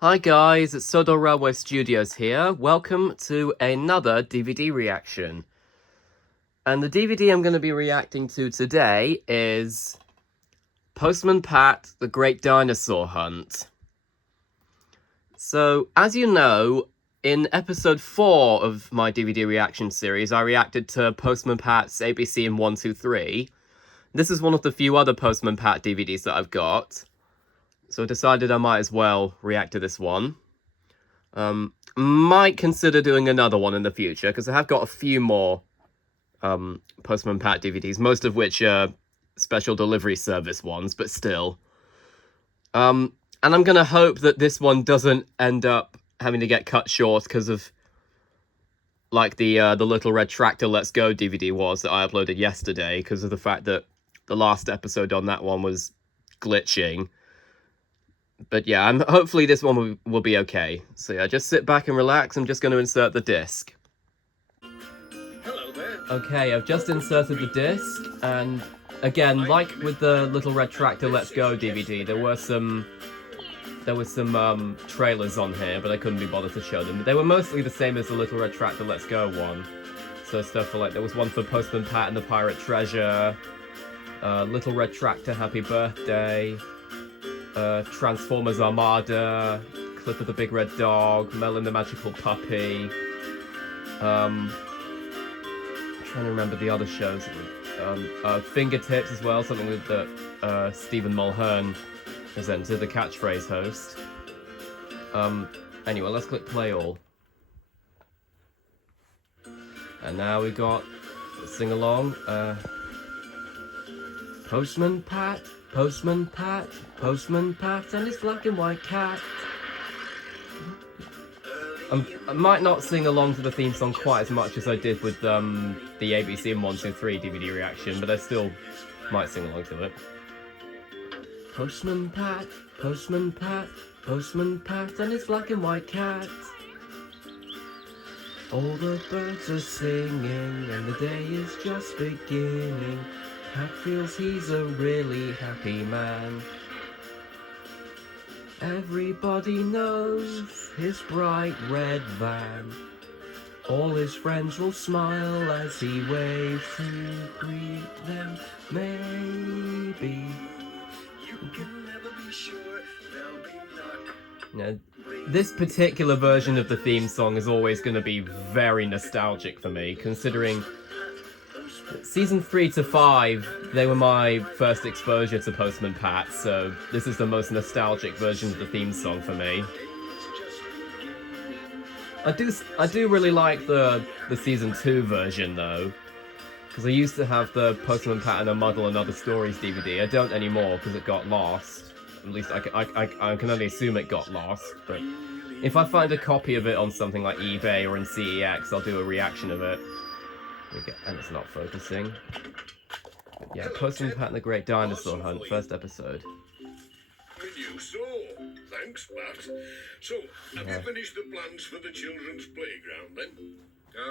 Hi guys, it's Sodo Railway Studios here. Welcome to another DVD reaction. And the DVD I'm going to be reacting to today is Postman Pat, The Great Dinosaur Hunt. So, as you know, in episode 4 of my DVD reaction series, I reacted to Postman Pat's ABC in 123. This is one of the few other Postman Pat DVDs that I've got. So I decided I might as well react to this one. Might consider doing another one in the future, because I have got a few more Postman Pat DVDs, most of which are special delivery service ones, but still. And I'm going to hope that this one doesn't end up having to get cut short because of, like, the Little Red Tractor Let's Go DVD was that I uploaded yesterday, because of the fact that the last episode on that one was glitching. But yeah, hopefully this one will be okay. So yeah, just sit back and relax. I'm just going to insert the disc. Hello there. Okay, I've just inserted the disc, and again, like with the Little Red Tractor Let's Go DVD, there were some trailers on here, but I couldn't be bothered to show them. They were mostly the same as the Little Red Tractor Let's Go one. So stuff for, like, there was one for Postman Pat and the Pirate Treasure, Little Red Tractor Happy Birthday, Transformers Armada, Clip of the Big Red Dog, Melon the Magical Puppy. I'm trying to remember the other shows. Fingertips as well, something with that Stephen Mulhern presented, the catchphrase host. Anyway, let's click play all. And now we got sing along. Postman Pat, Postman Pat, Postman Pat, and his black and white cat. I might not sing along to the theme song quite as much as I did with the ABC and 123 DVD reaction, but I still might sing along to it. Postman Pat, Postman Pat, Postman Pat, and his black and white cat. All the birds are singing, and the day is just beginning. Pat feels he's a really happy man. Everybody knows his bright red van. All his friends will smile as he waves to greet them. Maybe You can never be sure there'll be luck. now, this particular version of the theme song is always going to be very nostalgic for me, considering Season 3 to 5, they were my first exposure to Postman Pat, so this is the most nostalgic version of the theme song for me. I do really like the Season 2 version, though, because I used to have the Postman Pat and a Muddle and Other Stories DVD. I don't anymore, because it got lost. At least I can only assume it got lost, but if I find a copy of it on something like eBay or in CEX, I'll do a reaction of it. And it's not focusing. Yeah, Postman Pat and the Great Dinosaur Hunt, first episode. You saw. Thanks, Pat. So, have you finished the plans for the children's playground then?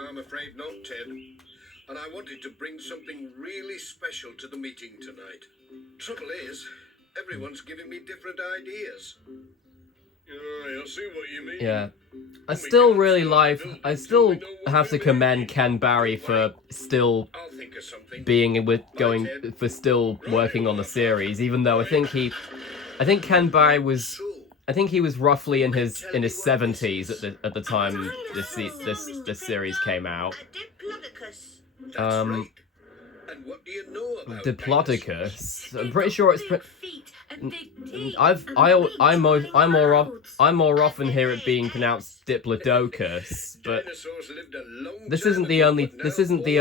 I'm afraid not, Ted. And I wanted to bring something really special to the meeting tonight. Trouble is, everyone's giving me different ideas. I see what you mean. Yeah. I still have to commend Ken Barry for still still working on the series, even though I think Ken Barry was, he was roughly in his 70s at the time this series came out. And what do you know about Diplodocus. I'm pretty sure it's I more often hear it being pronounced Diplodocus, but this isn't the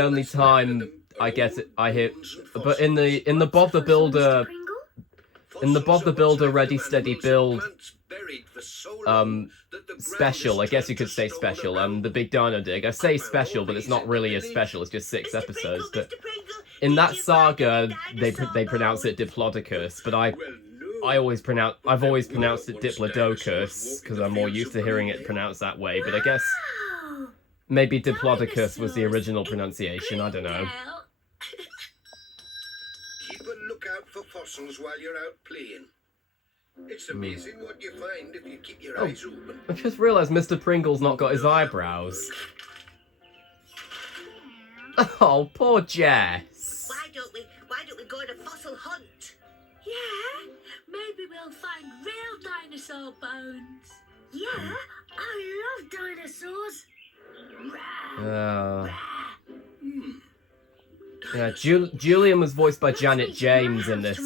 only time I get it. I hear, but in the Bob the Builder Ready Steady Build special, I guess you could say special, the Big Dino Dig. I say special, but it's not really a special, it's just 6 episodes, but in that saga they pronounce it Diplodocus, but I've always pronounced it Diplodocus because I'm more used to hearing it pronounced that way, but I guess maybe Diplodocus was the original pronunciation, I don't know. Keep a lookout for fossils while you're out playing. It's amazing what you find if you keep your Oh. eyes open. I just realised Mr. Pringle's not got his eyebrows. Oh, poor Jess. Why don't we go on a fossil hunt? Yeah, maybe we'll find real dinosaur bones. Yeah, I love dinosaurs. Yeah, Julian was voiced by Janet James in this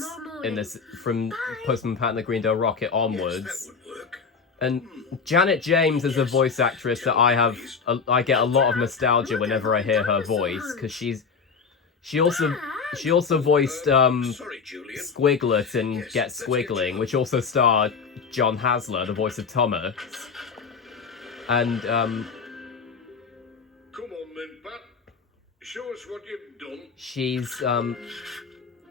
from Postman Pat and the Greendale Rocket onwards. Yes, that would work. And Janet James is a voice actress that I get a lot of nostalgia whenever I hear her voice, because she also voiced Sorry, Julian. Squiglet in Get Squiggling, which also starred John Hasler, the voice of Thomas. And Come on then, Pat. Show us what you've done.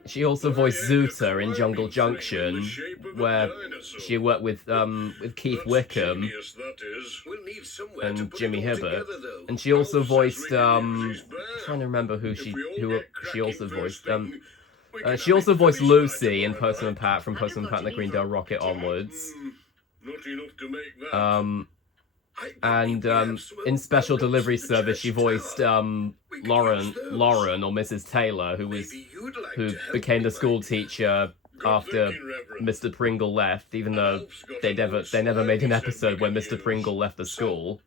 she also voiced Zoota in Jungle Junction, where she worked with Keith Wickham Genius, that is. We'll need somewhere to and put Jimmy it all Hibbert, together, though. and she also How's voiced that ringing news, I'm trying to remember who she also voiced We can she have also it voiced finished Lucy by in tomorrow Postman night. Pat from Postman Pat and the Greendale Rocket onwards. Not enough to make that. And in Special Delivery Service she voiced Lauren or Mrs. Taylor, who became the school teacher after Mr. Pringle left, even though they never made an episode where Mr. Pringle left the school.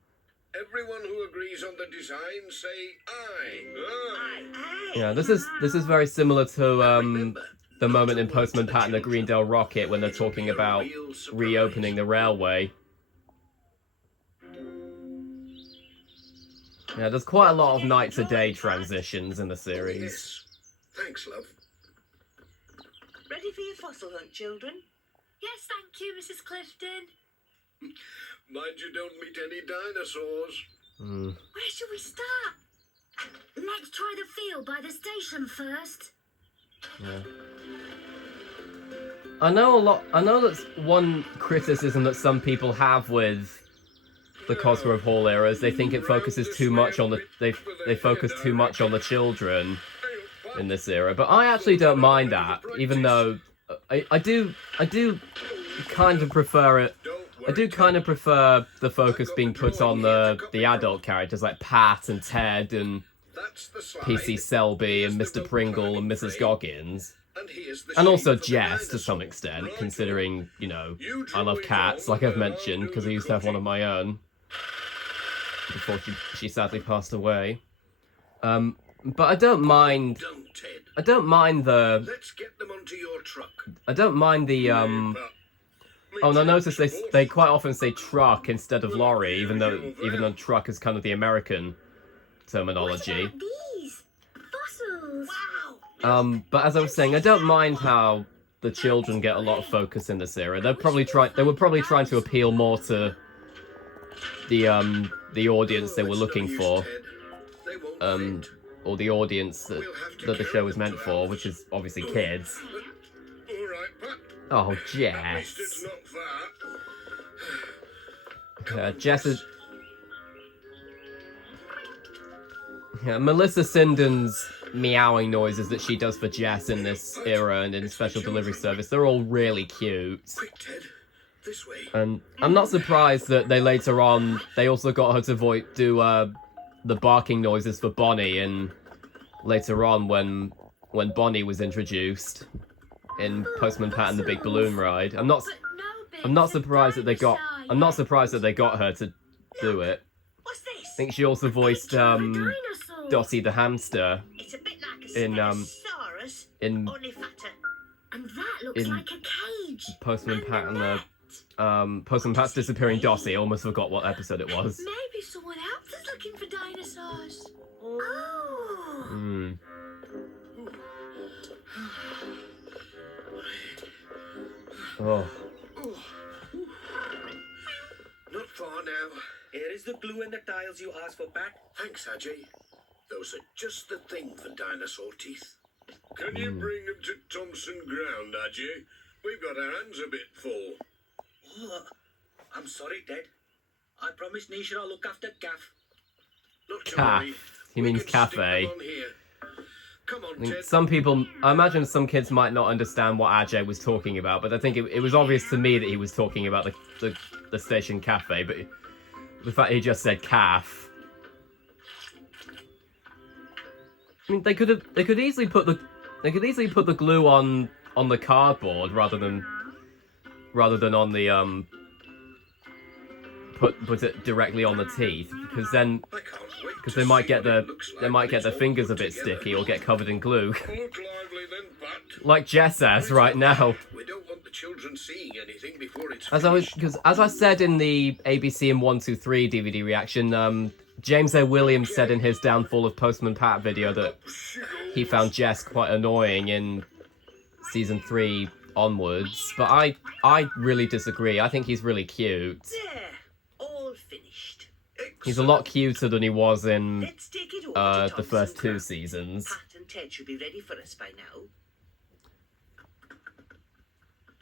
Everyone who agrees on the design say aye. Aye. Yeah, this is very similar to the moment in Postman Pat and the Greendale Rocket when they're talking about reopening the railway. Yeah, there's quite a lot of night to day transitions in the series. Yes. Thanks, love. Ready for your fossil hunt, children? Yes, thank you, Mrs. Clifton. Mind you don't meet any dinosaurs. Where should we start? Let's try the field by the station first. Yeah. I know that's one criticism that some people have with the Cosgrove Hall era is they think it focuses too much on they focus too much on the children in this era, but I actually don't mind that, even though I do kind of prefer it. I do kind of prefer the focus being put on the adult characters like Pat and Ted and PC Selby and Mr. Pringle and Mrs. Goggins. And also Jess, to some extent, considering, you know, I love cats, like I've mentioned, because I used to have one of my own before she sadly passed away. But I don't mind the... Let's get them onto your truck. I don't mind the, Oh, and I notice they quite often say truck instead of lorry, even though truck is kind of the American terminology. What about these? Fossils. Wow. But as I was saying, I don't mind how the children get a lot of focus in this era. They were probably trying to appeal more to the audience they were looking for, or the audience that the show was meant for, which is obviously kids. All right, Pat. Oh, At least Jess. it's not far. Jess is... Yeah, Melissa Sinden's meowing noises that she does for Jess in this era and in Special Delivery Service, they're all really cute. Quick, Ted. This way. And I'm not surprised that they also got her to do the barking noises for Bonnie, and later on when Bonnie was introduced in Postman Pat and the Big Balloon Ride. I'm not surprised that they got her to do it. What's this? I think she also voiced Dinosaur. Dottie the hamster It's a bit like a in Spinosaurus, in only fatter. And that looks in- like a cage. Postman Pat and the Postman Pat's Disappearing Dottie. I almost forgot what episode it was. Maybe someone else is looking for dinosaurs. Oh. Hmm. Oh. Not far now. Here is the glue and the tiles you asked for, Pat. Thanks, Ajay. Those are just the thing for dinosaur teeth. Can you bring them to Thompson Ground, Ajay? We've got our hands a bit full. Oh, I'm sorry, Ted. I promised Nisha I'll look after Gaff. Not to Calf. worry. He We means can stick them cafe. on here. Come on, I think Ted. some people, I imagine some kids might not understand what Ajay was talking about, but I think it was obvious to me that he was talking about the station cafe, but the fact he just said calf. I mean, they could easily put the glue on the cardboard rather than on the put it directly on the teeth, because then I can't wait because to they might see get what it the looks they like might when get it's their all fingers a put bit together. sticky or get covered in glue, Look lively then, Pat. like Jess has right now. We don't want the children seeing anything before it's As I said in the ABC and 123 DVD reaction, James A. Williams said in his Downfall of Postman Pat video that he found Jess quite annoying in season 3 onwards, but I really disagree. I think he's really cute. There, all finished. He's a lot cuter than he was in Let's take it over to the first Thompson 2 Club. seasons. Pat and Ted should be ready for us by now.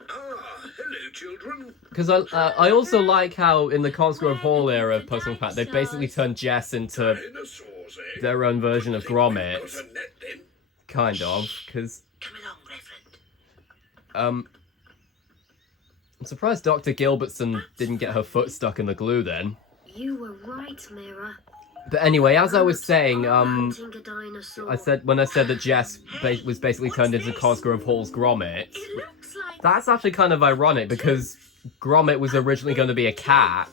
hello, children. Because I also like how in the Cosgrove Hall era of Postman Pat, they basically turned Jess into Dinosaurs, eh? their own version of Gromit, Got a net then. kind of, because Come along, Reverend. I'm surprised Dr. Gilbertson didn't get her foot stuck in the glue then. You were right, Mirror. But anyway, as I was saying, Hunting a dinosaur. I said that Jess was basically turned into Cosgrove Hall's Gromit. It looks like That's actually kind of ironic because Gromit was originally going to be a cat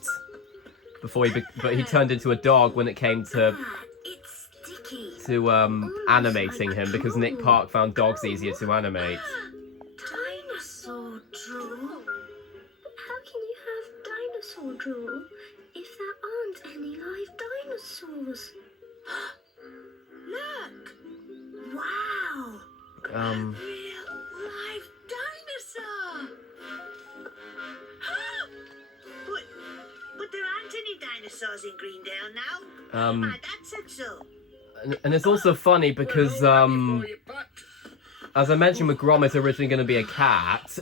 but he turned into a dog when it came to It's sticky. animating him, because Nick Park found dogs easier to animate. Dinosaur drool? How can you have dinosaur drool if there aren't any live dinosaurs? Look! Wow! real live dinosaur. But there aren't any dinosaurs in Greendale now. My dad said so. And it's also funny because We're all ready for you, Pat. as I mentioned with Gromit originally going to be a cat,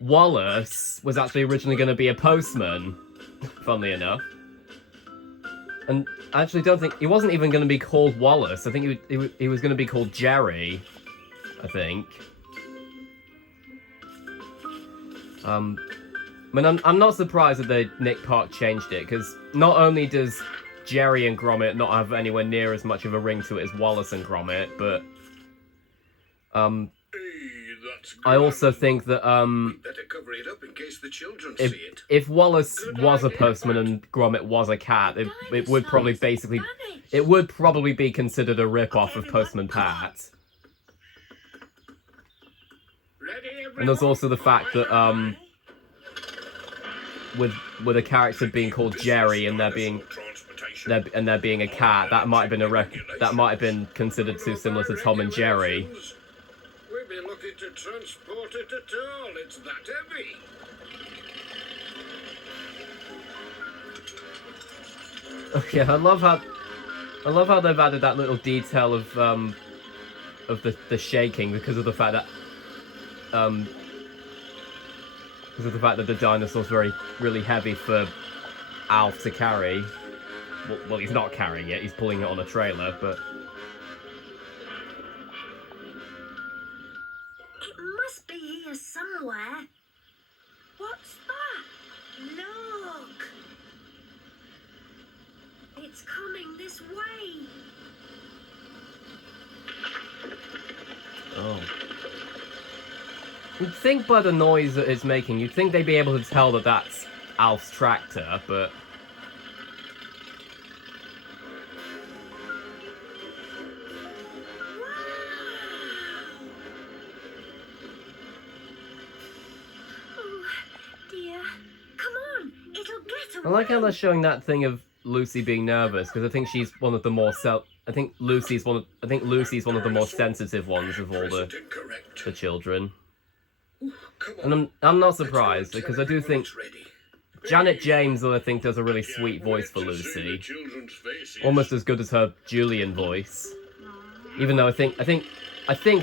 Wallace was actually originally going to be a postman, funnily enough. And I actually don't think... he wasn't even going to be called Wallace. I think he was going to be called Jerry, I think. I mean, I'm not surprised that Nick Park changed it, because not only does Jerry and Gromit not have anywhere near as much of a ring to it as Wallace and Gromit, but... Hey, that's I also grand. think that Better cover it up in case the children see it. if Wallace was a postman and Gromit was a cat, it would probably basically it would probably be considered a rip-off of Postman Pat. Ready, everyone? And there's also the fact that with a character being called Jerry and there being a cat, that might have been considered too similar to Tom and Jerry. We'd be lucky to transport it at all. It's that heavy. Okay, I love how they've added that little detail of the shaking because of the fact that the dinosaur's really heavy for Alf to carry. Well, he's not carrying it; he's pulling it on a trailer. But It must be here somewhere. What's that? Look! It's coming this way. oh, you'd think by the noise that it's making, you'd think they'd be able to tell that that's Alf's tractor, but. Oh, dear. Come on, it'll get away. I like how they're showing that thing of Lucy being nervous, because I think she's one of the more I think Lucy's one of the more sensitive ones of all President correct. the children. Come on. And I'm not Let's go and surprised, tell because I do everyone think it's ready. Janet James, I think, does a really Can't sweet voice for wait to see the Lucy, children's faces. almost as good as her Julian voice. Even though I think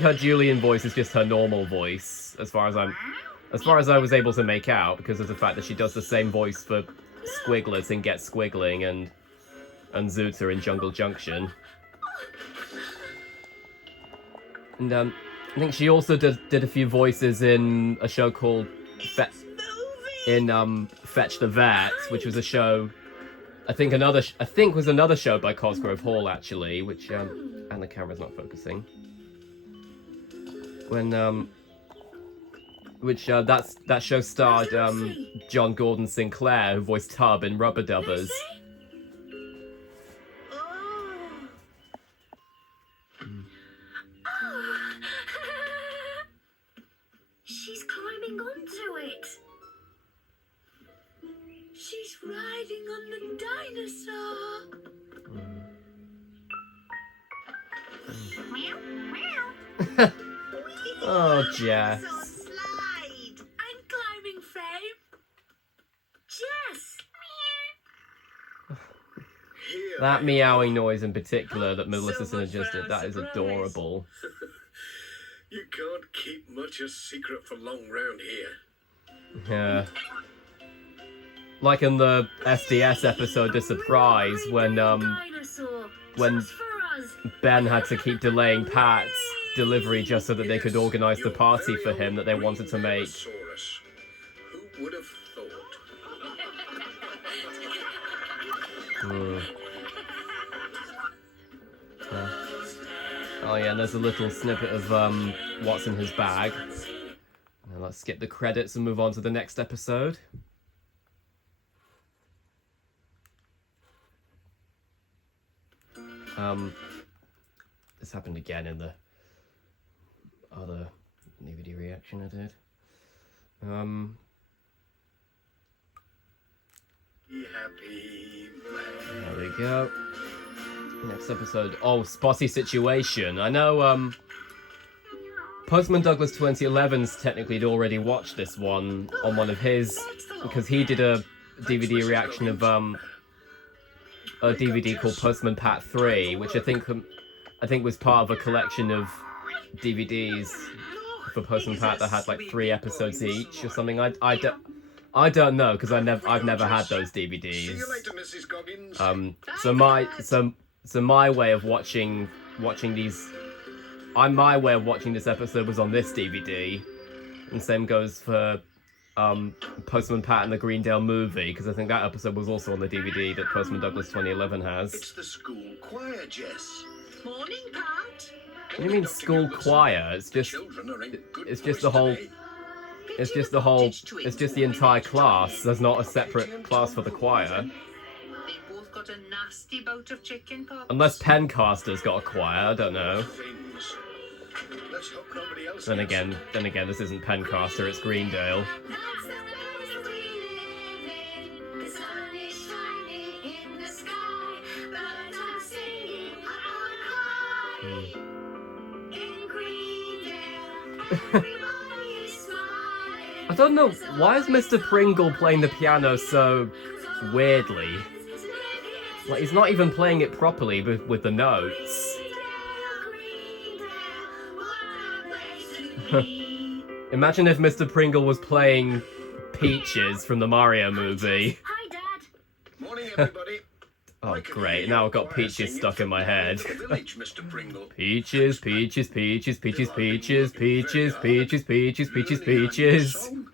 her Julian voice is just her normal voice, as far as I was able to make out, because of the fact that she does the same voice for Squiglet in Get Squiggling and Zoota in Jungle Junction. And I think she also did a few voices in a show called Fetch the Vet, which was a show. I think was another show by Cosgrove Hall actually, which and the camera's not focusing. When that show starred John Gordon Sinclair, who voiced Tub in Rubber Dubbers. She's climbing onto it. She's riding on the dinosaur. Oh, Jess. Slide. I'm climbing, Frame. Jess! Here That I meowing am. noise in particular that Melissa So much for just did, our that is surprise. adorable. You can't keep much a secret for long round here. Yeah. Like in the SDS episode The Surprise, when Dinosaur. when Just for us. Ben had to keep delaying Pat's delivery just so that they could Yes, organise the your party very for him own that they wanted to make. Dinosaurus. Who would have thought? Oh yeah, and there's a little snippet of what's in his bag. Now let's skip the credits and move on to the next episode. This happened again in the other DVD reaction I did. Be happy, man. There we go. Next episode. Oh, Spotty situation. I know, Postman Douglas 2011's technically had already watched this one on one of his, because he did a DVD reaction of, a DVD called Postman Pat 3, which I think was part of a collection of DVDs for Postman Pat that had like 3 episodes each or something. I don't know, because I've never had those See DVDs. you later, Mrs. Goggins. So my way of watching these, my way of watching this episode was on this DVD, and same goes for Postman Pat and the Greendale movie, because I think that episode was also on the DVD that Postman Douglas 2011 has. It's the school choir, Jess. Morning, Pat. What do you mean school choir? It's just Children are in good it's just voice the whole today. it's just the entire class. There's not a separate class for the choir. They both got a nasty bout of chicken pox. Unless Pencaster's got a choir, I don't know. Things. Let's hope nobody else Then gets again, this isn't Pencaster, it's Greendale. That's the place we live in. The sun is shining in the sky. Birds are singing high. In Greendale, everybody is smiling. I don't know, why is Mr. Pringle playing the piano so weirdly? Like, he's not even playing it properly with the notes. Imagine if Mr. Pringle was playing Peaches from the Mario movie. Hi, Dad. Morning, everybody. Oh, I can great, hear now your I've got choir Peaches singing stuck in my from head. the village, Mr. Pringle. Peaches, peaches, peaches, peaches, peaches, peaches, peaches, peaches, peaches, Learning a new peaches. song?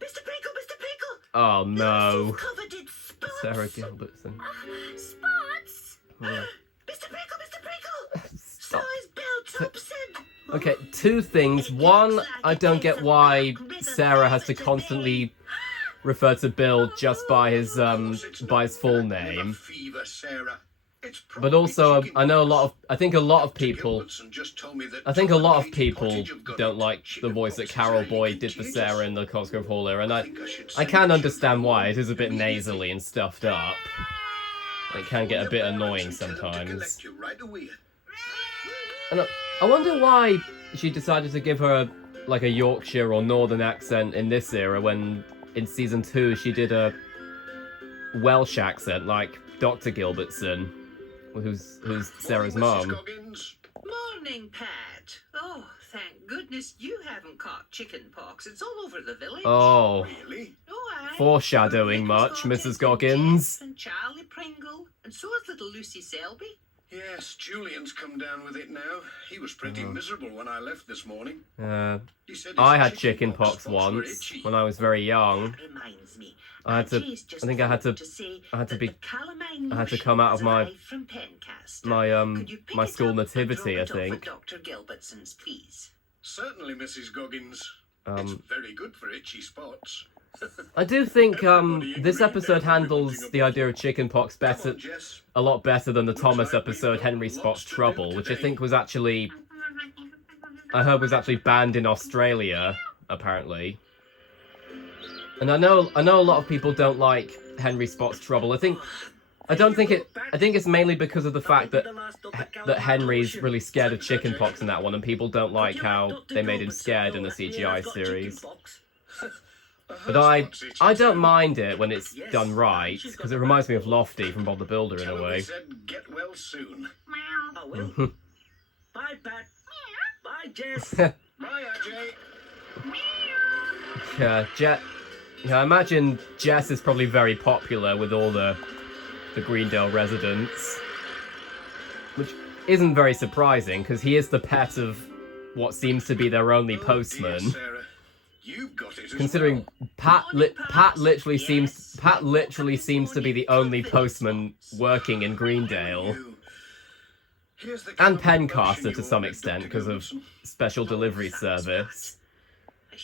Mr. Pickle, Mr. Pickle. Oh no. She's covered in spots. Sarah Gilbertson. Spots. Yeah. Mr. Pickle, Mr. Pickle. Stop. Size belt upset. Okay, 2 things. One, I don't get why Sarah has to constantly refer to Bill just by his full name. Fever, Sarah. It's But probably also, chicken I know pox. I think a lot of people Gilbertson just told me that I think a lot of Kate people Pottage have got don't it. like the Chicken voice that pox is Carol very Boyd did for contagious. Sarah in the Cosgrove Hall era, and I think I should I say can that understand you- why. It is a bit nasally and stuffed up. It can get a bit annoying And tell them to sometimes. collect you right away. And I wonder why she decided to give her like a Yorkshire or Northern accent in this era when in season 2 she did a Welsh accent like Dr. Gilbertson, who's Sarah's Morning, Mrs. mum. Goggins. Morning, Pat. Oh, thank goodness you haven't caught chicken pox. It's all over the village. Oh, Really? Oh, aye. foreshadowing Nicholas much, Goggins Mrs. and Goggins. Jeff and Charlie Pringle, and so is little Lucy Selby. Yes, Julian's come down with it now. He was pretty miserable when I left this morning. He said his I had chicken pox pox spots were once itchy. when I was very young. That reminds me. I had to. Angie's just I think I had to. phoned say I had to that be. the calamine I had to lotion come out has of my arrived from Pencaster. my Could you pick my it school up and nativity. I drop it off think. at Dr. Gilbertson's, please. Certainly, Mrs. Goggins. It's very good for itchy spots. I do think Everybody in this Greendale episode will be handles wanting a the idea of chickenpox Come better, on, Jess. a lot better than the Thomas like we've episode got Henry lots Spots to do Trouble, which I today. think was actually I heard was actually banned in Australia apparently. And I know a lot of people don't like Henry Spots Trouble. I think it's mainly because of the fact that Henry's really scared of chickenpox in that one, and people don't like how they made him scared in the CGI series. But I don't mind it when it's done right, because it reminds me of Lofty from Bob the Builder in Tell a him I way. said get well soon. I will. Bye, Pat. Bye, Jess. Bye, Ajay. I imagine Jess is probably very popular with all the Greendale residents, which isn't very surprising because he is the pet of what seems to be their only Oh, dear, postman. Sarah. You've got it as Considering well. Pat literally seems to be the only postman working in Greendale, Here's the and calamine Pencaster lotion to you some ordered, extent Dr. because of Gilbertson. special delivery service.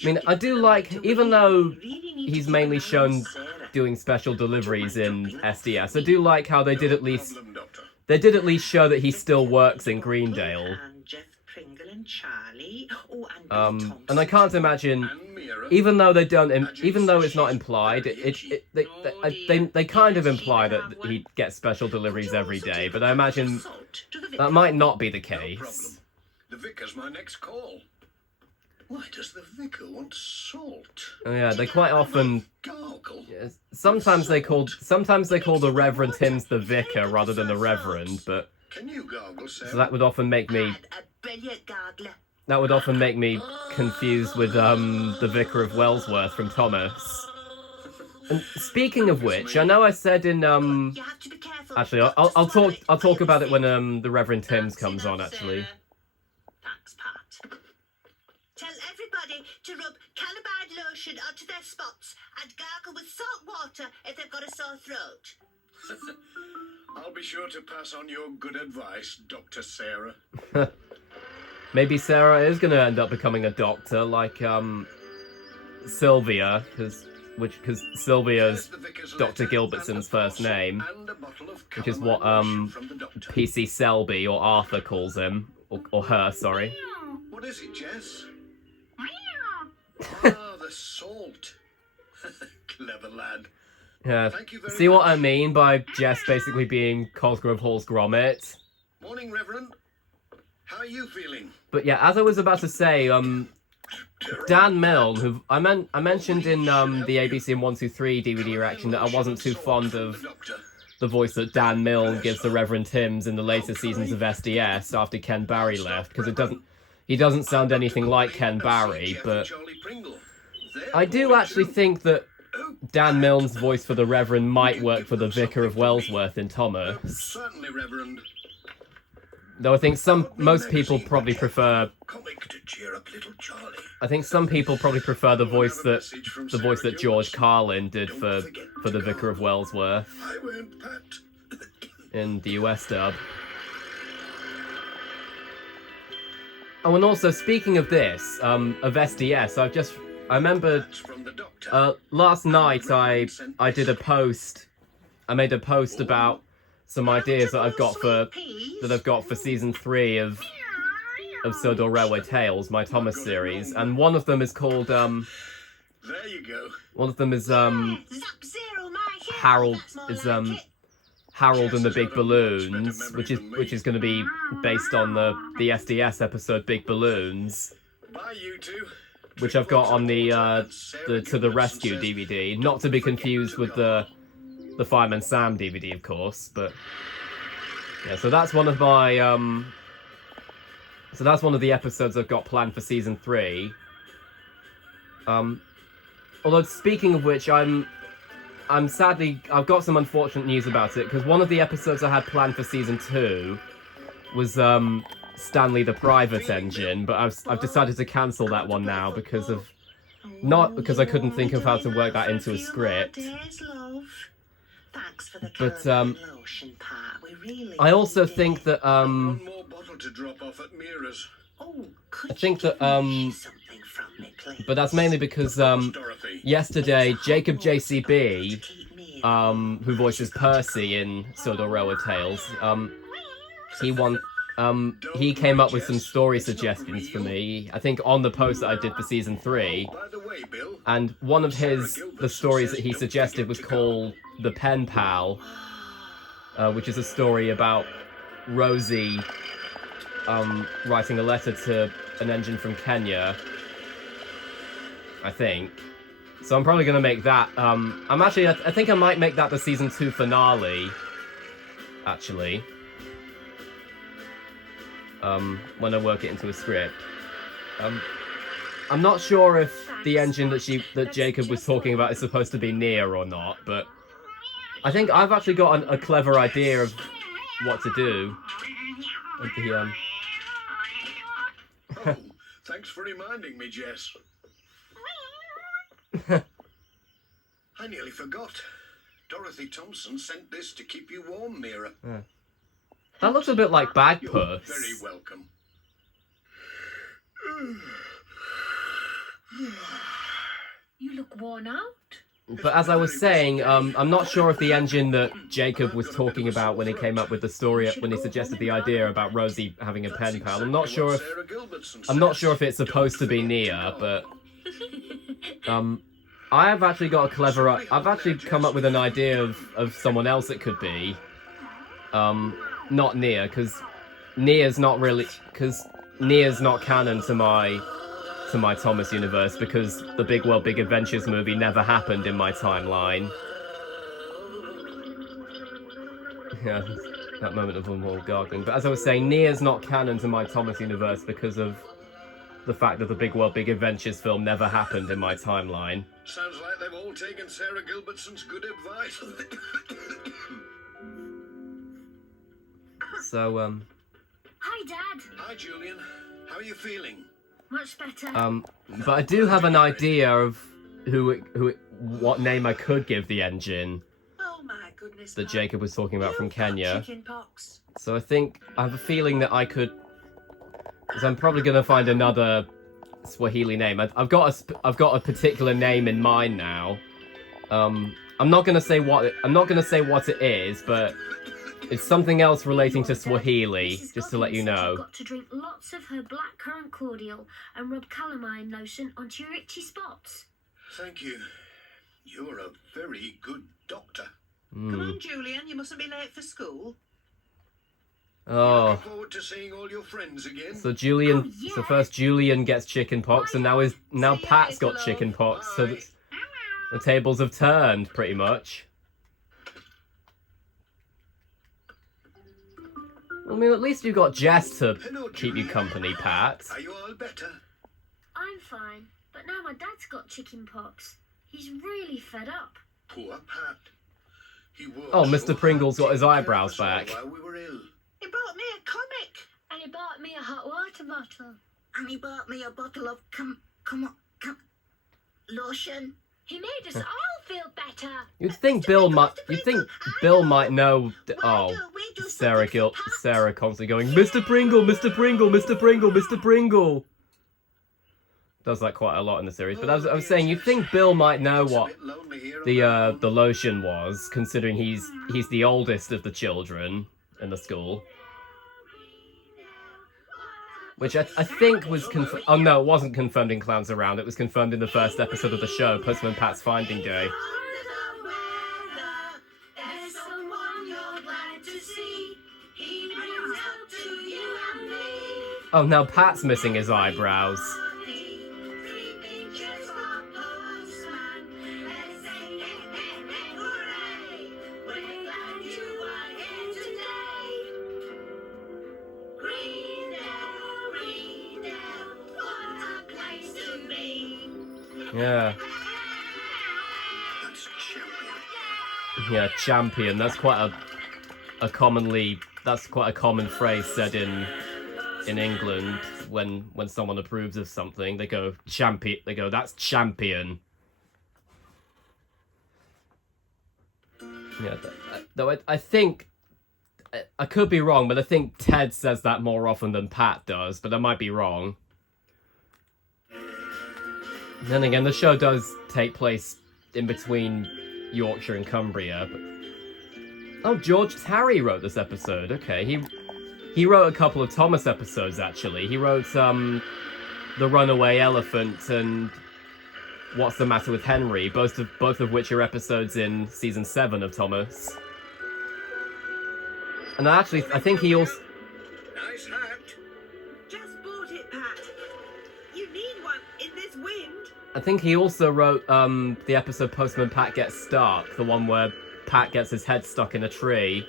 I mean, I do like, even though he's mainly shown doing special deliveries in SDS, I do like how they did at least Problem, Doctor. show that he still works in Greendale. And Jeff Pringle and Charlie. Oh, and Billy And I can't imagine, And Mira. even though it's not implied, they kind of imply that he gets special deliveries every day, but I imagine that might not be the No problem. case. The vicar's my next call. Why does the vicar want salt? Oh, yeah, they quite often. Gargle. Sometimes they call the Reverend Timms the vicar rather than the Reverend, but Can you gargle, Sarah? so that would often make me And a brilliant gargler. confused with the Vicar of Wellsworth from Thomas. And speaking of which, I know I said in You have to be careful. actually not to I'll swallow talk it I'll by talk about it when yourself. the Reverend Timms That's comes on enough, actually. Sarah. Thanks, Pat. Tell everybody to rub calamine lotion onto their spots and gargle with salt water if they've got a sore throat. I'll be sure to pass on your good advice, Dr. Sarah. Maybe Sarah is going to end up becoming a doctor like Sylvia, because Sylvia's There's the vicar's Dr. letter Gilbertson's and a first parcel name, and a bottle of which is calamine what lotion from the doctor. PC Selby or Arthur calls him, or her, sorry. What is it, Jess? Ah, the salt. Clever lad. Yeah. Thank you very See what much. I mean by Jess basically being Cosgrove Hall's Gromit? Morning, Reverend. How are you feeling? But yeah, as I was about to say, Dan Milne, who I mentioned in the ABC and 123 DVD reaction that I wasn't too fond of the voice that Dan Milne gives to Reverend Timms in the later seasons of SDS after Ken Barry left, because he doesn't sound anything like Ken Barry, but I do actually think that Dan Milne's voice for the Reverend might work for the Vicar of Wellsworth in Thomas. Certainly, Reverend. Though I think most people probably prefer. Comic to cheer up little Charlie. I think some people probably prefer the voice that George Carlin did for the Vicar of Wellsworth I won't, Pat. in the US dub. Oh, and also speaking of this, of SDS, I remember That's from the doctor. last night I did a post. I made a post about some ideas that I've got for season 3 of Sodor Railway Tales, my Thomas series, and one of them is called There you go. one of them is Zap-Zero, my hero. Harold That's more is like it. Harold and the Big Balloons, which is going to be based on the SDS episode Big Balloons, Bye, you two. which I've got on the To the Rescue DVD, not to be confused with the Fireman Sam DVD, of course. But yeah, so that's one of my so that's one of the episodes I've got planned for season 3. Although speaking of which, I'm sadly I've got some unfortunate news about it, because one of the episodes I had planned for season 2 was Stanley the Private engine, but I've decided to cancel that one now because of not because I couldn't think of how to work that into a script. Thanks for the But Calabash lotion, Pat. We really I also need it. think that One more bottle to drop off at Mira's. Oh, could I think you that give me something from it, please? but that's mainly because Dorothy. yesterday Jacob JCB To keep me in. who voices Percy in Sodoroa Tales, he came up with some story suggestions for me, I think on the post that I did for season 3, By the way, Bill, and one of the stories that he suggested was called The Pen Pal, which is a story about Rosie writing a letter to an engine from Kenya, I think. So I'm probably going to make that, I think I might make that the season 2 finale, actually. When I work it into a script. I'm not sure if the engine that Jacob was talking about is supposed to be Nia or not, but I think I've actually got a clever idea of what to do. With the, oh, thanks for reminding me, Jess. I nearly forgot. Dorothy Thompson sent this to keep you warm, Mira. That looks a bit like You're Bagpuss. very welcome. You look worn out. But as I was saying, I'm not sure if the engine that Jacob was talking about when he came up with the story, when he suggested the idea about Rosie having a pen pal, I'm not sure if it's supposed to be Nia, but I have actually got a clever. I've actually come up with an idea of someone else it could be. Not Nia, because Nia's not canon to my Thomas universe, because the Big World Big Adventures movie never happened in my timeline. Yeah, that moment of more gargling. But as I was saying, Nia's not canon to my Thomas universe because of the fact that the Big World Big Adventures film never happened in my timeline. Sounds like they've all taken Sarah Gilbertson's good advice. So, Hi, Dad. Hi, Julian. How are you feeling? Much better. but I do have an idea of what name I could give the engine Oh my goodness. that Pat. Jacob was talking about from You've got Kenya. chickenpox. So I think I have a feeling that I could, because I'm probably going to find another Swahili name. I've got a particular name in mind now. I'm not going to say what it is, but it's something else relating to Swahili, Mrs. just to let you Godwin said know. You've got to drink lots of her blackcurrant cordial and rub calamine lotion onto your itchy spots. Thank you. You're a very good doctor. Come on, Julian. You mustn't be late for school. Oh, Looking forward to seeing all your friends again. so Julian. Oh, yeah. So first Julian gets chickenpox, and now Pat's got chickenpox. So Bye. the tables have turned pretty much. I mean, at least you've got Jess to Hello, keep you Julian. company, Pat. Are you all better? I'm fine, but now my dad's got chickenpox. He's really fed up. Poor Pat. He worked Oh, so Mr. Pringle's hard got his taking care of eyebrows us all back. While we were ill. He brought me a comic. And he bought me a hot water bottle. And he bought me a bottle of lotion. He made us all feel better. You'd think Bill might know. Oh, Sarah constantly going, Mr. Pringle, Mr. Pringle, Mr. Pringle, Mr. Pringle. Does that quite a lot in the series. But I was saying, you'd think Bill might know what the lotion was, considering he's the oldest of the children in the school. Which I think was confirmed. Oh no, it wasn't confirmed in Clowns Around. It was confirmed in the first episode of the show, Postman Pat's Finding Day. There's someone you're glad to see. He brings help to you and me. Oh, now Pat's missing his eyebrows. Three pictures for Postman. Let's say hooray! We're glad you are here today. Greendale, what a place to be. Yeah. That's champion. Yeah, champion. That's quite a commonly that's quite a common phrase said in England when someone approves of something. They go champion. They go, that's champion. Yeah, though I think I could be wrong, but I think Ted says that more often than Pat does, but I might be wrong. Then again, the show does take place in between Yorkshire and Cumbria. But... Oh, George Tarry wrote this episode. Okay, he wrote a couple of Thomas episodes, actually. He wrote The Runaway Elephant and What's the Matter with Henry, both of which are episodes in season 7 of Thomas. And I think he also... Nice hat. Just bought it, Pat. You need one in this wind. I think he also wrote the episode Postman Pat Gets Stuck, the one where Pat gets his head stuck in a tree.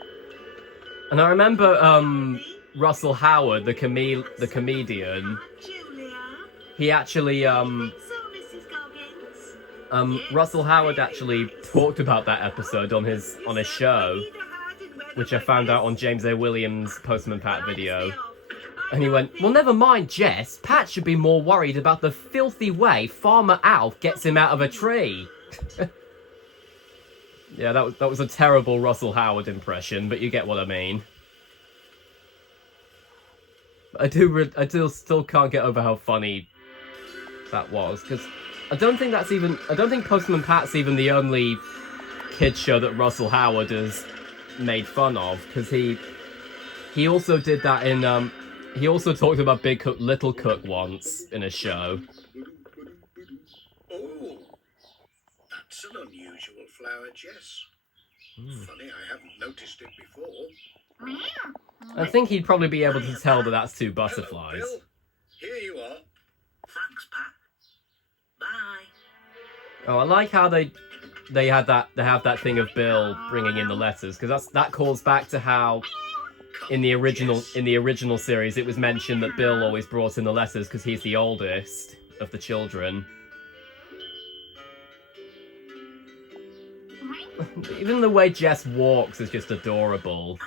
And I remember Russell Howard, the comedian, Julia. he actually So, Mrs. Goggins. Russell Howard actually talked about that episode on his show, which I found out on James A. Williams' Postman Pat video. And he went, well, never mind, Jess. Pat should be more worried about the filthy way Farmer Alf gets him out of a tree. Yeah, that was a terrible Russell Howard impression, but you get what I mean. I still can't get over how funny that was, because I don't think Postman Pat's even the only kids show that Russell Howard has made fun of, because he also did that in he also talked about Big Cook, Little Cook once in a show. Oh, that's an unusual flower, Jess. Funny, I haven't noticed it before. I think he'd probably be able to tell that that's two butterflies. Hello, Bill. Here you are. Thanks, Pat. Bye. Oh, I like how they have that thing of Bill bringing in the letters, because that calls back to how in the original series it was mentioned that Bill always brought in the letters because he's the oldest of the children. Even the way Jess walks is just adorable.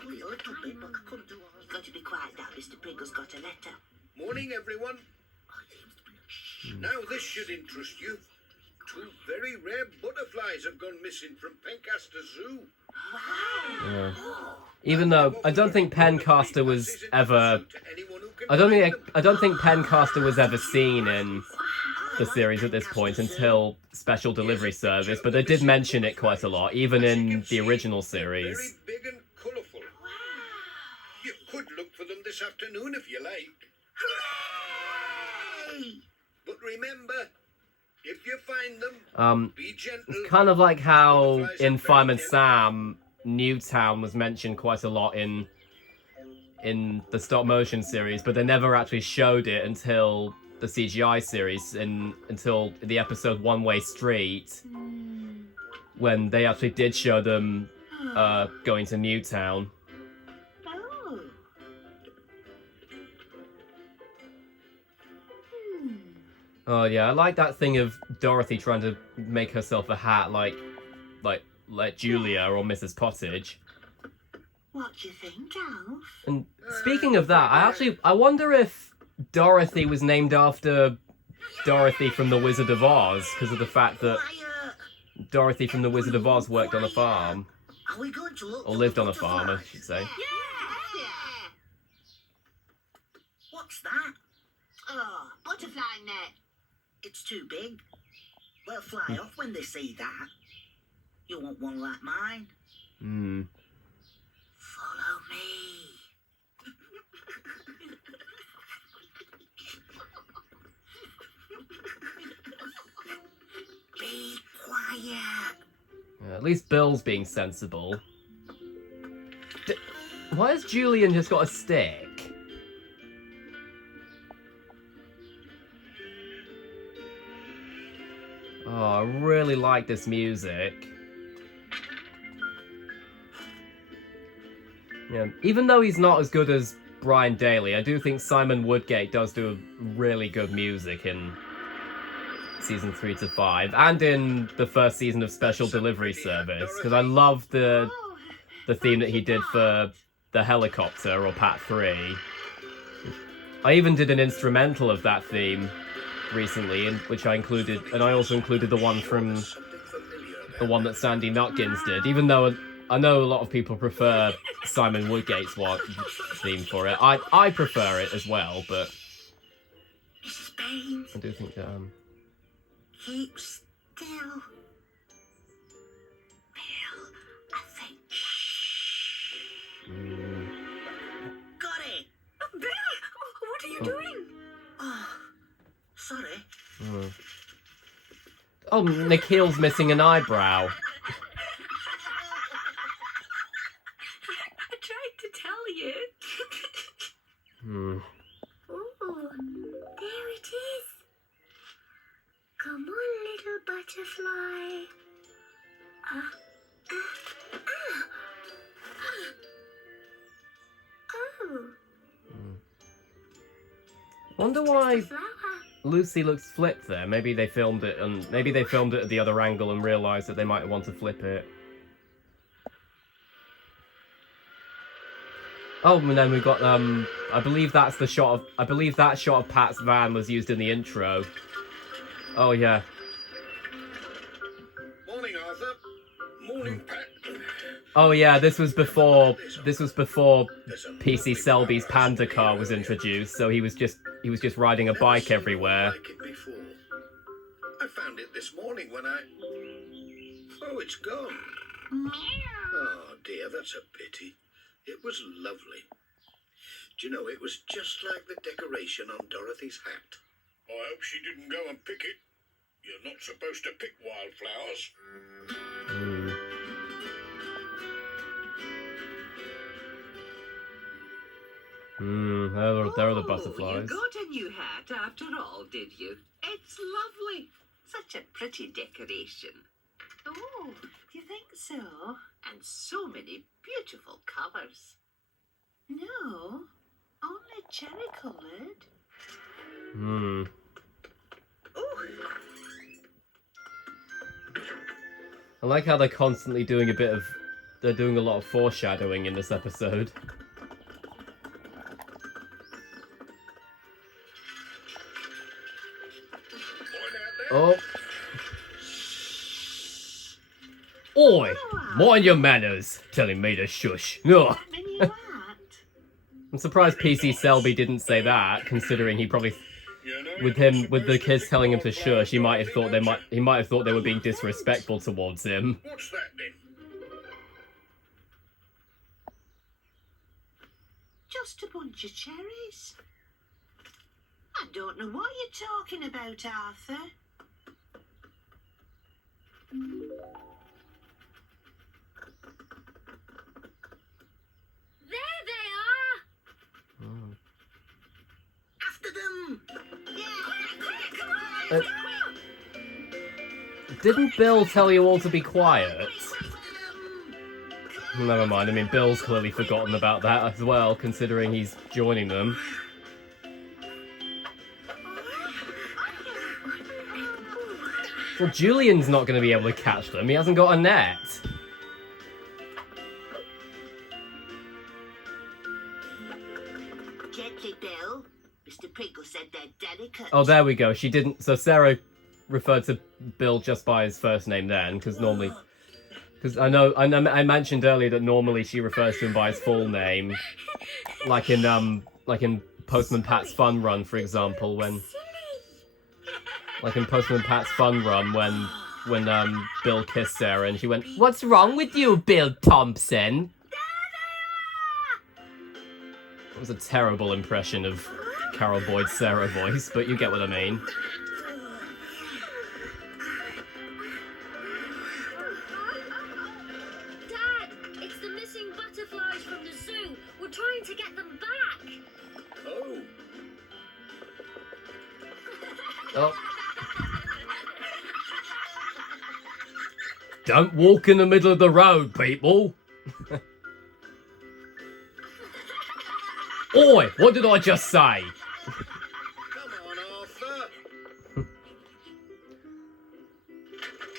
Only a little bit, but I couldn't do all. You've got to be quiet now. Mr. Priggle's got a letter. Morning, everyone. Now this should interest you. 2 very rare butterflies have gone missing from Pencaster Zoo. Yeah. Even though I don't think Pencaster was ever, I don't think Pencaster was ever seen in the series at this point until Special Delivery Service, but they did mention it quite a lot, even in the original series. Very big and colourful. You could look for them this afternoon if you like. Hooray! But remember, if you find them, be gentle. It's kind of like how in Fireman Sam, Newtown was mentioned quite a lot in the stop motion series, but they never actually showed it until the CGI series, until the episode One Way Street, when they actually did show them going to Newtown. Oh. Oh yeah, I like that thing of Dorothy trying to make herself a hat like Julia or Mrs. Pottage. What do you think, Alf? And speaking of that, I wonder if Dorothy was named after Dorothy from The Wizard of Oz, because of the fact that Quiet. Dorothy from The Wizard of Oz worked on a farm. Are we going to look Or for lived the on a farm, I butterflies? should say. Yeah. What's that? Oh, butterfly net. It's too big. They'll fly off when they see that. You want one like mine? Hmm. Follow me. Be quiet. Yeah, at least Bill's being sensible. Why has Julian just got a stick? Oh, I really like this music. Yeah, even though he's not as good as Brian Daly, I do think Simon Woodgate does do really good music in season 3 to 5, and in the first season of Special Delivery Service, because I love the the theme that he did for the helicopter or Pat 3. I even did an instrumental of that theme recently, in which I included, and I also included the one from the one that Sandy Nutkins did. Even though I know a lot of people prefer Simon Woodgate's theme for it, I prefer it as well. But Mrs. Baines, I do think that keep still. Bill, I think. Got it. Bill, what are you doing? Oh, sorry. Oh, Nikhil's missing an eyebrow. I tried to tell you. Oh, there it is. Come on, little butterfly. Oh, Wonder just why a flower. Lucy looks flipped there. Maybe they filmed it, and maybe they filmed it at the other angle and realised that they might want to flip it. Oh, and then we've got I believe that's the shot of. I believe that shot of Pat's van was used in the intro. Oh yeah. Morning, Arthur. Morning, Pat. Oh yeah. This was before PC Selby's Panda car was introduced. So he was just riding a bike everywhere. Like it before. I found it this morning when I... Oh, it's gone. Oh, dear, that's a pity. It was lovely. Do you know, it was just like the decoration on Dorothy's hat. I hope she didn't go and pick it. You're not supposed to pick wildflowers. There are the You butterflies. got a new hat after all, did you? It's lovely. Such a pretty decoration. Oh, you think so? And so many beautiful colours. No, only cherry-coloured. Oh, I like how they're constantly doing they're doing a lot of foreshadowing in this episode. Oh. Oi! Mind your manners! Telling me to shush. Ugh. Mini rat. I'm surprised PC Selby didn't say that, considering he probably, You know, with you're not the supposed kids pick telling him to shush, he might have thought wildflowers, he might have thought they were being disrespectful towards him. What's that then? Just a bunch of cherries. I don't know what you're talking about, Arthur. There they are. After them. Didn't Bill tell you all to be quiet? Never mind, I mean, Bill's clearly forgotten about that as well, considering he's joining them. Well, Julian's not going to be able to catch them, he hasn't got a net. Gently, Bill. Mr. Pringle said they're delicate. Oh, there we go, she didn't... So Sarah referred to Bill just by his first name then, because normally... Because I mentioned earlier that normally she refers to him by his full name, like in Postman Pat's Fun Run, for example, when Bill kissed Sarah and she went, "What's wrong with you, Bill Thompson?" It was a terrible impression of Carol Boyd's Sarah voice, but you get what I mean. Dad, it's the missing butterflies from the zoo. We're trying to get them back. Oh, Oh. Don't walk in the middle of the road, people. Oi, what did I just say? come on, Arthur.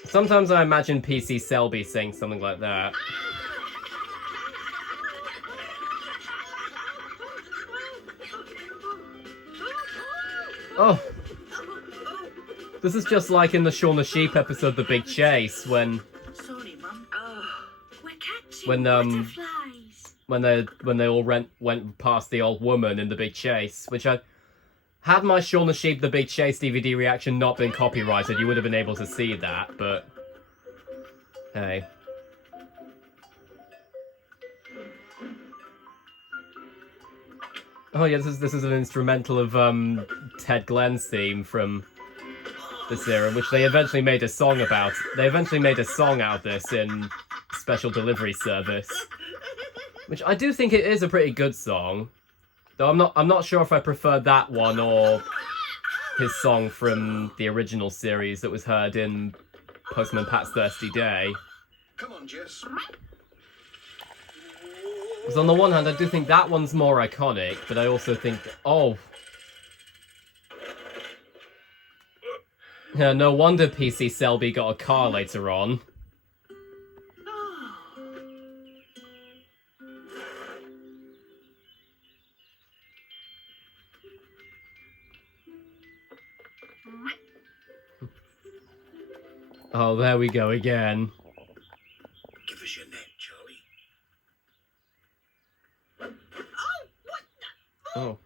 Sometimes I imagine PC Selby saying something like that. Oh. This is just like in the Shaun the Sheep episode, The Big Chase, when Sorry, Mum. We're catching When, butterflies. when they all went past the old woman in The Big Chase, which had my Shaun the Sheep The Big Chase DVD reaction not been copyrighted, you would have been able to see that, but hey. Oh yeah, this is an instrumental of Ted Glenn's theme from this era, which they eventually made a song about. They eventually made a song out of this in Special Delivery Service, which I do think it is a pretty good song. Though I'm not sure if I prefer that one or his song from the original series that was heard in Postman Pat's Thirsty Day. Come on, Jess. Because on the one hand, I do think that one's more iconic, but I also think... Oh. Yeah, no wonder PC Selby got a car later on. Oh, there we go again. Give us your net, Charlie. Oh.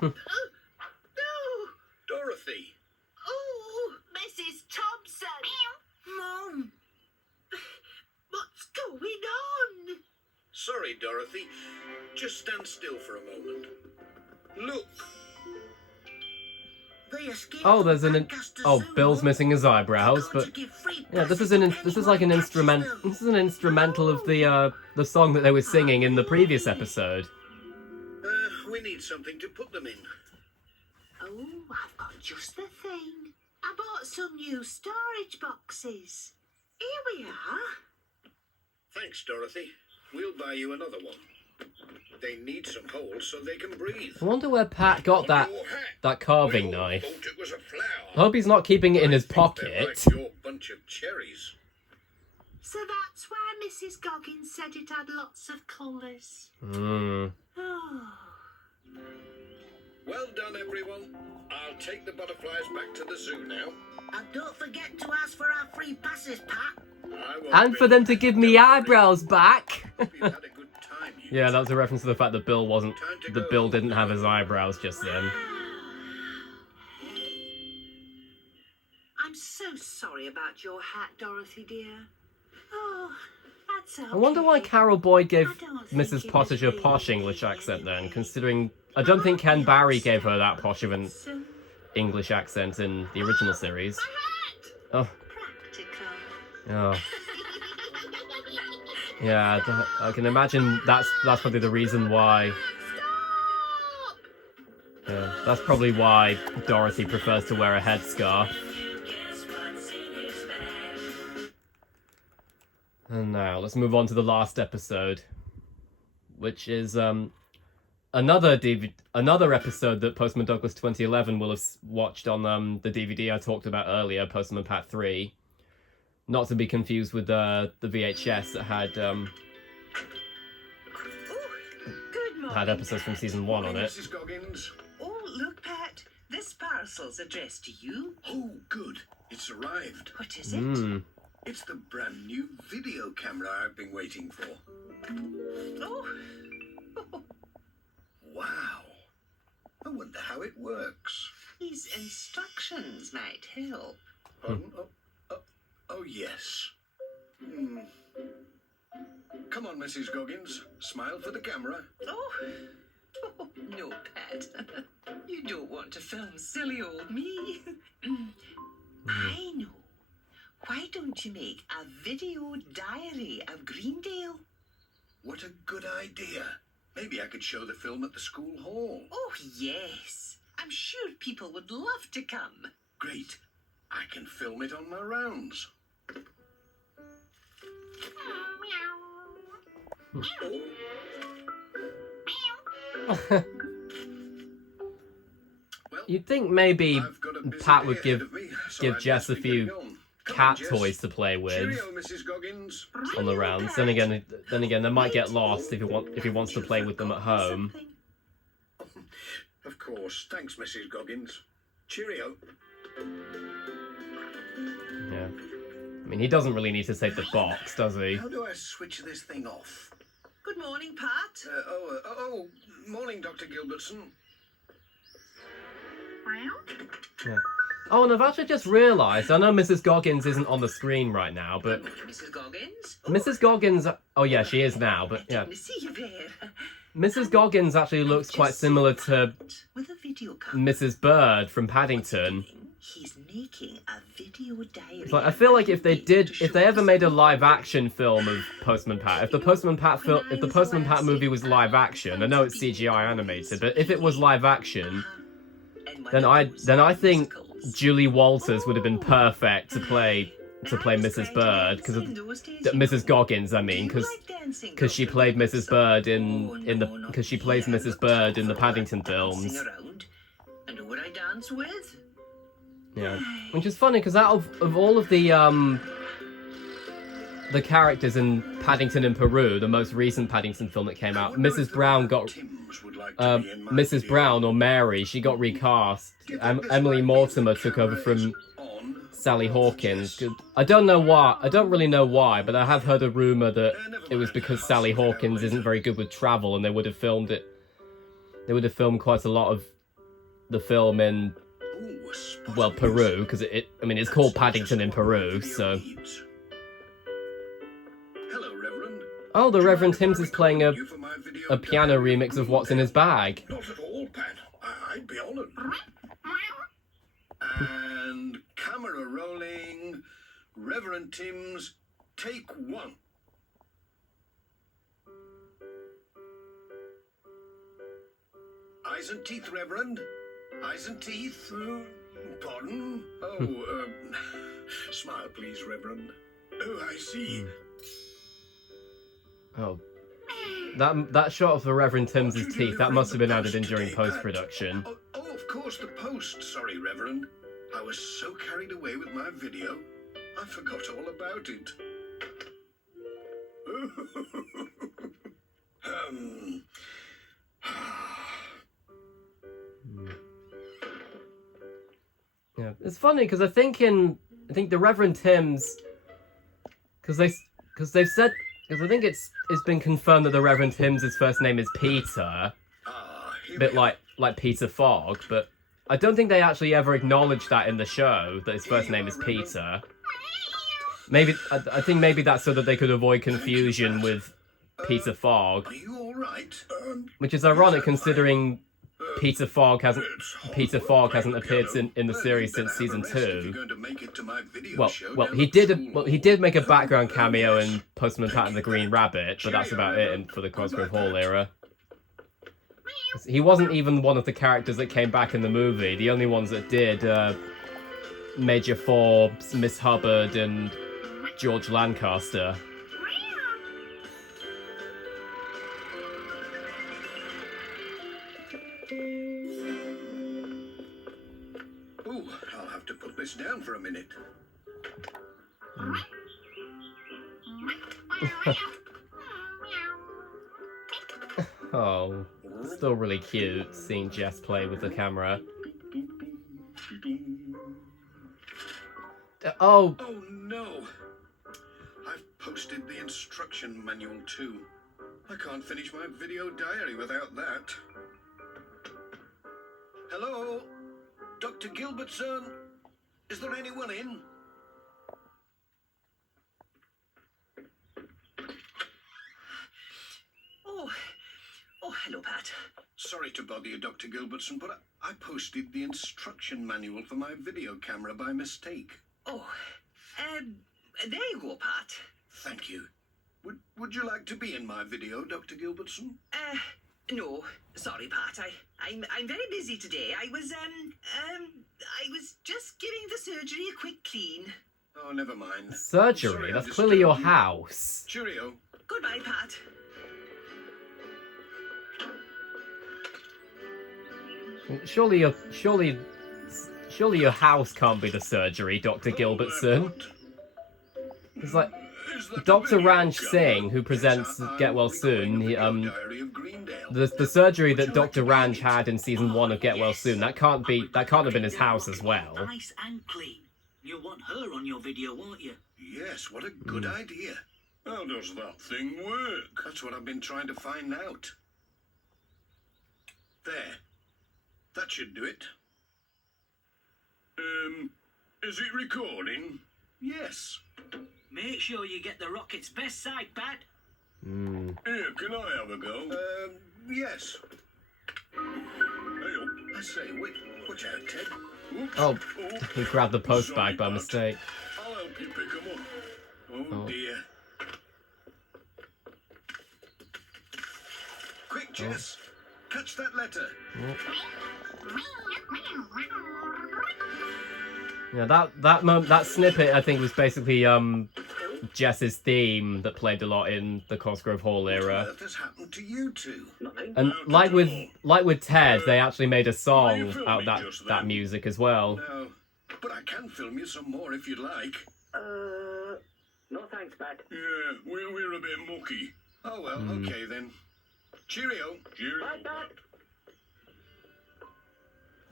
No. Dorothy. Oh, Mrs. Thompson. Mum. What's going on? Sorry, Dorothy. Just stand still for a moment. Look. They escaped Oh, from there's an... Lancaster Oh, Zoo. Bill's missing his eyebrows, Going but... to give free Yeah, this passes is to like an anyone who instrument. catches them. This is an instrumental of the song that they were singing in the previous episode. We need something to put them in. Oh, I've got just the thing. I bought some new storage boxes. Here we are. Thanks, Dorothy. We'll buy you another one. They need some holes so they can breathe. I wonder where Pat got that Your hat. that carving We all knife. thought it was a flower. I hope he's not keeping it in his I think pocket. they're like your bunch of cherries. So that's why Mrs. Goggins said it had lots of colours. Hmm. Oh. Well done, everyone. I'll take the butterflies back to the zoo now. And don't forget to ask for our free passes, Pat. I won't And for be. them to give me Don't worry. eyebrows back. Hope you've had a good time. You Yeah, that was a reference to the fact that Bill wasn't. Time to That go. Bill didn't have his eyebrows just then. I'm so sorry about your hat, Dorothy dear. Oh, that's okay. I wonder why Carol Boyd gave I don't think Mrs. it Pottage a was posh really English accent then, really considering I don't think Ken Barry gave her that posh of an So English accent in the original series. Oh, practical. oh. Yeah, I can imagine that's probably the reason why. Stop! Yeah, that's probably why Dorothy prefers to wear a headscarf. And now let's move on to the last episode, which is another episode that Postman Douglas 2011 will have watched on the DVD I talked about earlier, Postman Pat 3. Not to be confused with the VHS that had Good morning. had episodes from season 1 on it. Mrs. Goggins. Oh, look, Pat. This parcel's addressed to you. Oh, good. It's arrived. What is it? Mm. It's the brand new video camera I've been waiting for. Oh, Wow. I wonder how it works. these instructions might help. Oh, yes. Come on, Mrs. Goggins. Smile for the camera. Oh, no, Pat. You don't want to film silly old me. I know. Why don't you make a video diary of Greendale? What a good idea. Maybe I could show the film at the school hall. Oh, yes. I'm sure people would love to come. Great. I can film it on my rounds. Well, You'd think maybe I've got a busy Pat day would ahead give of me, so give I'd Jess best a be few getting on. Come cat on, Jess. toys to play with Cheerio, Mrs. Goggins. on the rounds. Then again, they might get lost if he wants to play with them at home. course. Thanks, Mrs. Goggins. Cheerio. Yeah. I mean, he doesn't really need to take the box, does he? How do I switch this thing off? Good morning, Pat. Morning, Dr. Gilbertson. Yeah. Oh, and I've actually just realised, I know Mrs. Goggins isn't on the screen right now, but Mrs. Goggins? Mrs. Goggins... Oh, yeah, she is now, but yeah. Didn't see you there. Mrs. Goggins actually looks quite similar to With a video camera. Mrs. Bird from Paddington. He's making a video diary. It's like, I feel like if they ever made a live-action film of Postman Pat, if the Postman Pat movie was live-action, I know it's CGI animated, but if it was live-action, then I think Julie Walters would have been perfect to play Mrs. Bird, because Mrs. Goggins, I mean, because she played Mrs. Bird because she plays Mrs. Bird in the Paddington films. And who would I dance with? Yeah, which is funny because out of all of the characters in Paddington in Peru, the most recent Paddington film that came out, Mrs. Brown got Mrs. Brown or Mary, she got recast. Emily Mortimer took over from Sally Hawkins. I don't know why. I don't really know why, but I have heard a rumor that it was because Sally Hawkins isn't very good with travel, and they would have filmed it. They would have filmed quite a lot of the film in, well, Peru, because it's called Paddington in Peru, so. Hello, Reverend. Oh, the Reverend Timms is playing a piano remix of What's in His Bag. Not at all, Pat. I'd be honoured. And camera rolling. Reverend Timms, take one. Eyes and teeth, Reverend. Eyes and teeth. Pardon? Oh, smile, please, Reverend. Oh, I see. Oh. That shot of the Reverend Timms' teeth, that must have been added in during post-production. Oh, of course, the post. Sorry, Reverend. I was so carried away with my video, I forgot all about it. Yeah, it's funny because I think the Reverend Timms, because I think it's been confirmed that the Reverend Timms' first name is Peter, a bit like Peter Fogg, but I don't think they actually ever acknowledged that in the show, that his first name is Peter. Maybe I think maybe that's so that they could avoid confusion with Peter Fogg. Are you all right? Which is ironic considering Peter Fogg hasn't appeared in the series since season 2. Well, he did make a background cameo in Postman Pat and the Green Rabbit, but that's about it for the Cosgrove Hall era. He wasn't even one of the characters that came back in the movie. The only ones that did, Major Forbes, Miss Hubbard, and George Lancaster. Oh, I'll have to put this down for a minute. Oh, still really cute seeing Jess play with the camera. Oh! Oh no! I've posted the instruction manual too. I can't finish my video diary without that. Hello? Dr. Gilbertson? Is there anyone in? Oh, hello, Pat. Sorry to bother you, Dr. Gilbertson, but I posted the instruction manual for my video camera by mistake. Oh, there you go, Pat. Thank you. Would you like to be in my video, Dr. Gilbertson? No, sorry, Pat. I'm very busy today. I was just giving the surgery a quick clean. Oh, never mind. Surgery? Sorry, That's I clearly your disturbed you. house. Cheerio. Goodbye, Pat. Surely your house can't be the surgery, Dr. Gilbertson. What? It's like, Is that Dr. a video Ranch camera? Singh, who presents Yes, Get Well recording Soon, the he, Video Diary of Greendale. the surgery that Would you like Dr. to Ranch read it? had in season 1 of Get Well yes. Soon, that can't have been his house as well. Nice and clean. You'll want her on your video, won't you? Yes, what a good idea. How does that thing work? That's what I've been trying to find out. There. That should do it. Is it recording? Yes. Make sure you get the rocket's best side, Pat. Here, can I have a go? Yes. Hey, I say, wait, watch out, Ted. Oops. Oh, he grabbed the post Sorry, bag by Bud. mistake. I'll help you pick 'em up. Oh, dear. Quick, Jess. Catch that letter. Yeah, that snippet I think was basically Jess's theme that played a lot in the Cosgrove Hall What era. on earth has happened to you two? And like with Ted, they actually made a Are you song filming out that just that then? music as well. No, but I can film you some more if you'd like. No thanks, Pat. Yeah, we're a bit mucky. Oh well, okay then. Cheerio. Cheerio. Bye, Pat.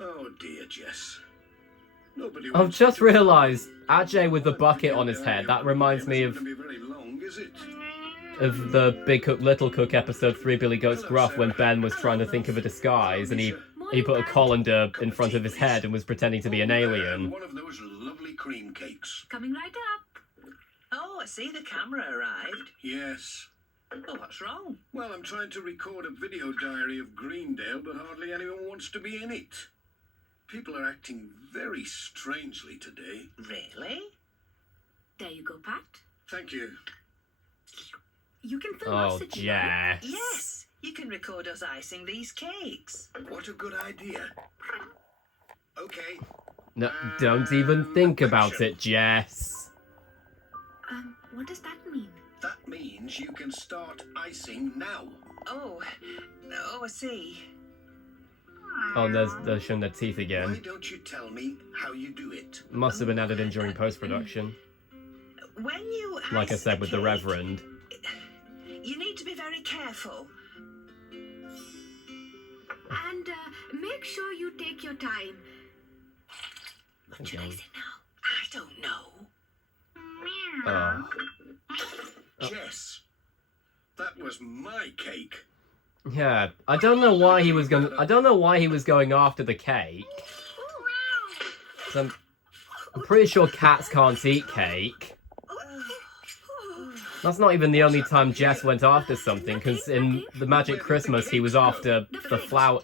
Oh dear, Jess. Nobody I've wants just to- realised Ajay with the bucket on his head. That reminds me It's of not gonna be very long, is it? the Big Cook Little Cook episode 3 Billy Goat's Gruff when Ben was trying to think of a disguise and he put a colander in front of his head and was pretending to be an alien. One of those lovely cream cakes. Coming right up. Oh, I see the camera arrived. Yes. Oh, what's wrong? Well, I'm trying to record a video diary of Greendale, but hardly anyone wants to be in it. People are acting very strangely today. Really? There you go, Pat. Thank you. You can film Oh, us if you Jess. Yes, you can record us icing these cakes. What a good idea. Okay. No, don't even think about it, Jess. What does that mean? That means you can start icing now. Oh, I see. Oh, and they're showing their teeth Why again. don't you tell me how you do it? Must have been added in during post-production. When you Like I ice said a with the cake, Reverend. you need to be very careful. And make sure you take your time. What should I say now? I don't know. Oh. Jess, that was my cake. Yeah, I don't know why he was going after the cake. 'Cause I'm pretty sure cats can't eat cake. That's not even the only time Jess went after something, because in the Magic Christmas he was after the flower.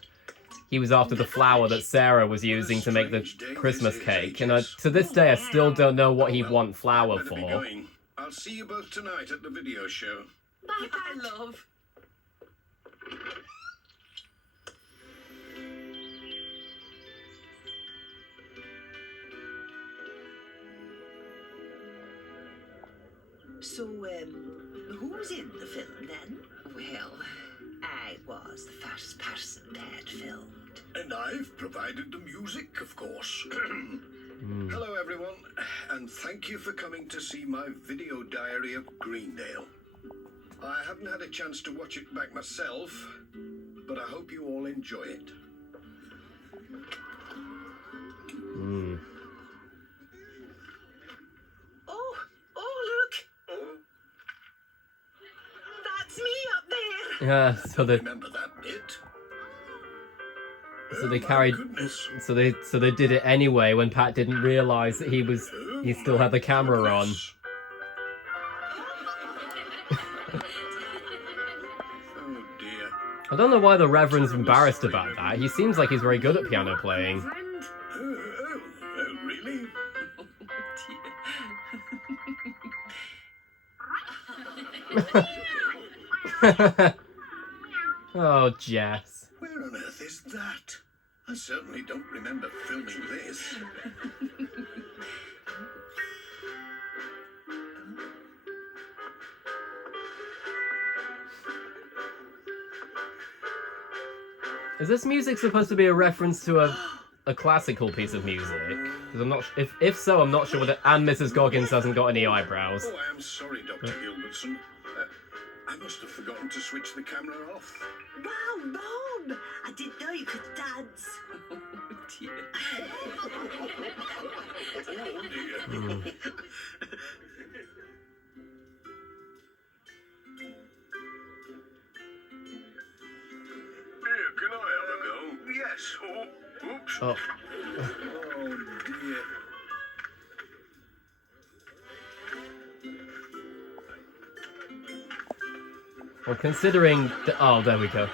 He was after the flour that Sarah was using to make the Christmas cake, and to this day I still don't know what he'd want flour Better be for. going. I'll see you both tonight at the video show. Bye, Bye, Pat. love. So, who was in the film then? Well, I was the first person Dad filmed. And I've provided the music, of course. Hello, everyone, and thank you for coming to see my video diary of Greendale. I haven't had a chance to watch it back myself, but I hope you all enjoy it. Oh, look! That's me up there! Yeah, Remember that bit? so they My carried, goodness. so they did it anyway when Pat didn't realise that he still had the camera on. Goodness. Oh dear. I don't know why the Reverend's embarrassed about that. He seems like he's very good at piano playing. Friend. Oh, really? Oh, Jess. Where on earth is that? I certainly don't remember filming this. Is this music supposed to be a reference to a classical piece of music? Because I'm not. If so, I'm not sure whether. And Mrs. Goggins hasn't got any eyebrows. Oh, I am sorry, Dr. Gilbertson. I must have forgotten to switch the camera off. Wow, Mom! I didn't know you could dance. Oh dear. Oh, dear. Here, can I have a go? Yes. Oh, oops. Oh. Oh, dear. Well, considering oh, there we go.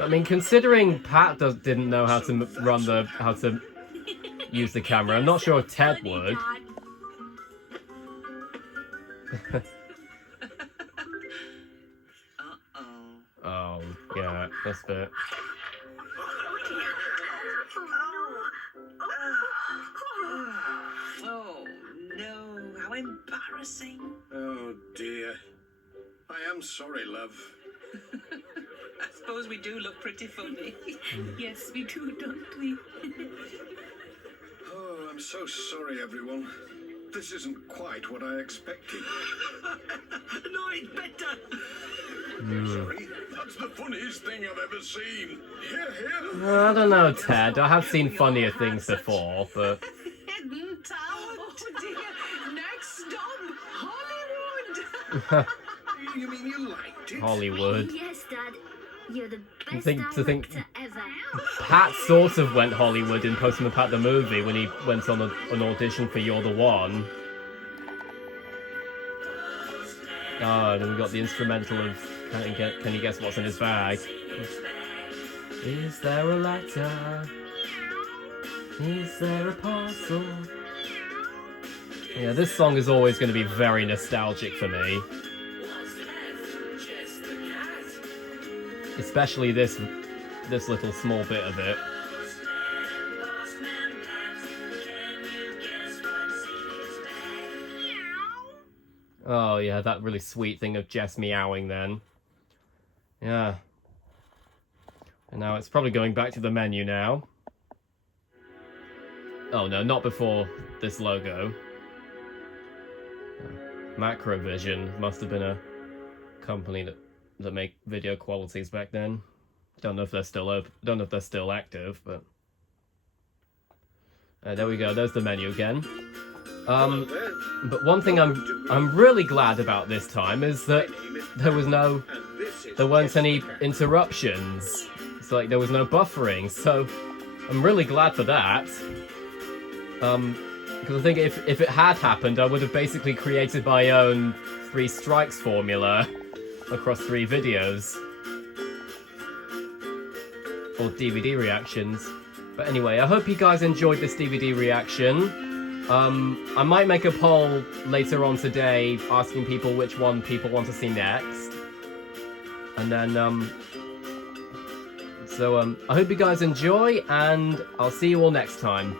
I mean, considering Pat didn't know how to how to use the camera, I'm not sure if Ted would. Oh, yeah, that's it. Oh no, how embarrassing. Oh, dear. I am sorry, love. I suppose we do look pretty funny. Yes, we do, don't we? Oh, I'm so sorry, everyone. This isn't quite what I expected. No, it's better. Sorry, that's the funniest thing I've ever seen. Here, here. I don't know, Ted. I have seen funnier things before, but Hidden talent. Oh dear. Next stop, Hollywood. You mean you liked it? Hollywood. Yes, Dad. You're the best To think director ever. Pat sort of went Hollywood in Postman Pat the movie when he went on an audition for You're the One. Oh, and then we got the instrumental of Can you guess what's in his bag? Is there a letter? Is there a parcel? Yeah, this song is always going to be very nostalgic for me. Especially this little small bit of it. Oh yeah, that really sweet thing of Jess meowing then. Yeah. And now it's probably going back to the menu now. Oh no, not before this logo. Macrovision must have been a company that make video qualities back then. Don't know if they're still open. Don't know if they're still active, but there we go. There's the menu again. But one thing I'm really glad about this time is that there weren't any interruptions. It's like there was no buffering, so I'm really glad for that. Because I think if it had happened, I would have basically created my own 3 strikes formula across 3 videos. Or DVD reactions. But anyway, I hope you guys enjoyed this DVD reaction. I might make a poll later on today asking people which one people want to see next. And then, I hope you guys enjoy, and I'll see you all next time.